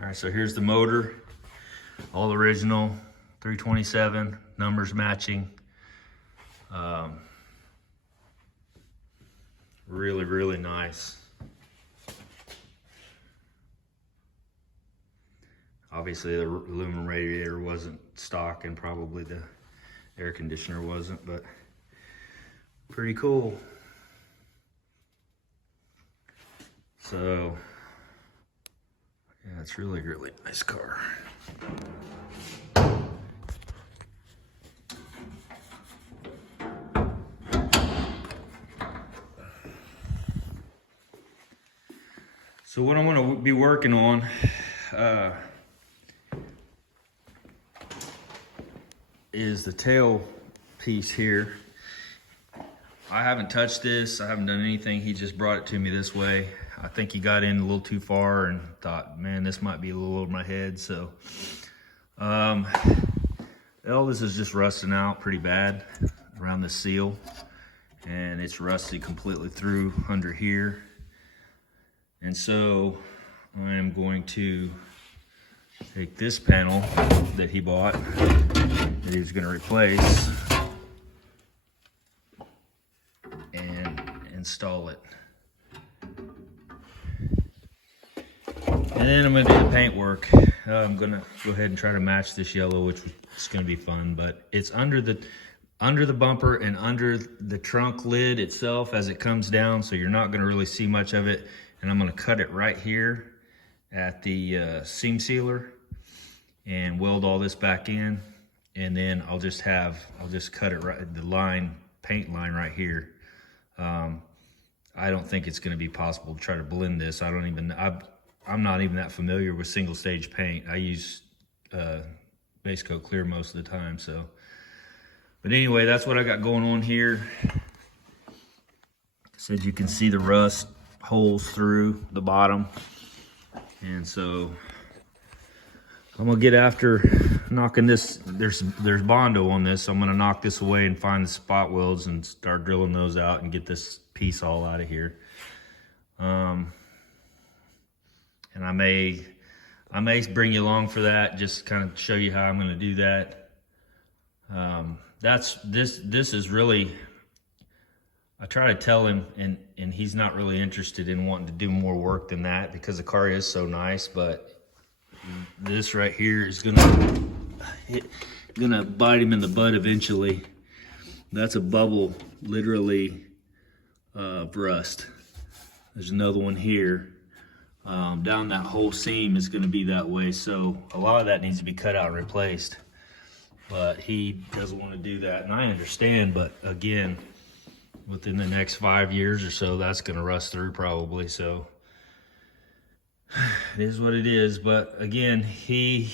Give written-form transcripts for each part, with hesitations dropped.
All right, so here's the motor, all original, 327, numbers matching. Really, really nice. Obviously the aluminum radiator wasn't stock and probably the air conditioner wasn't, but pretty cool. So yeah, it's really, really nice car. So what I'm gonna be working on, is the tail piece here. I haven't touched this, I haven't done anything. He just brought it to me this way. I think he got in a little too far and thought, man, this might be a little over my head. So, all this is just rusting out pretty bad around the seal. And it's rusted completely through under here. And so I am going to take this panel that he bought, that he was gonna replace, and install it. And then I'm gonna do the paint work. I'm gonna go ahead and try to match this yellow, which is gonna be fun, but it's under the bumper and under the trunk lid itself as it comes down, so you're not gonna really see much of it. And I'm gonna cut it right here at the seam sealer and weld all this back in. And then I'll just cut it right, the paint line right here. I don't think it's gonna be possible to try to blend this. I'm not even that familiar with single stage paint. I use base coat clear most of the time, so. But anyway, that's what I got going on here. Said you can see the rust holes through the bottom. And so I'm gonna get after knocking this. There's Bondo on this, so I'm gonna knock this away and find the spot welds and start drilling those out and get this piece all out of here. And I may bring you along for that, just kind of show you how I'm gonna do that. This is really, I try to tell him, and he's not really interested in wanting to do more work than that because the car is so nice, but this right here is gonna bite him in the butt eventually. That's a bubble, literally, of rust. There's another one here. Down that whole seam is gonna be that way, so a lot of that needs to be cut out and replaced. But he doesn't want to do that, and I understand, but again, within the next 5 years or so, that's gonna rust through probably, so it is what it is. But again, I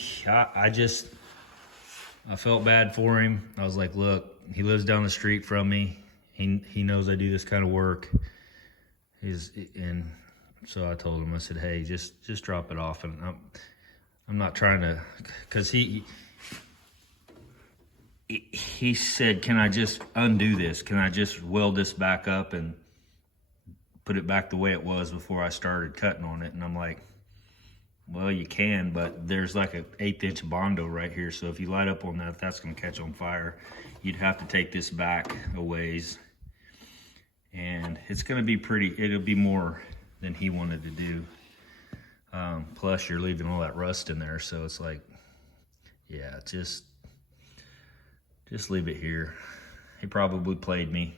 felt bad for him. I was like, look, he lives down the street from me. He knows I do this kind of work. And so I told him, I said, hey, just drop it off. And I'm not trying to, because he said, can I just undo this? Can I just weld this back up and put it back the way it was before I started cutting on it? And I'm like, well, you can, but there's like an 1/8 inch Bondo right here. So if you light up on that, that's gonna catch on fire. You'd have to take this back a ways. And it's gonna be it'll be more than he wanted to do. Plus you're leaving all that rust in there. So it's like, yeah, just leave it here. He probably played me.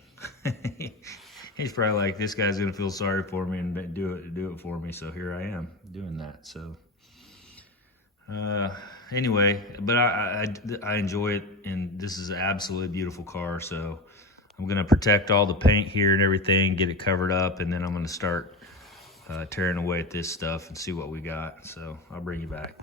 He's probably like, this guy's gonna feel sorry for me and do it for me. So here I am doing that. So anyway, but I enjoy it, and this is an absolutely beautiful car. So I'm gonna protect all the paint here and everything, get it covered up, and then I'm gonna start tearing away at this stuff and see what we got. So I'll bring you back.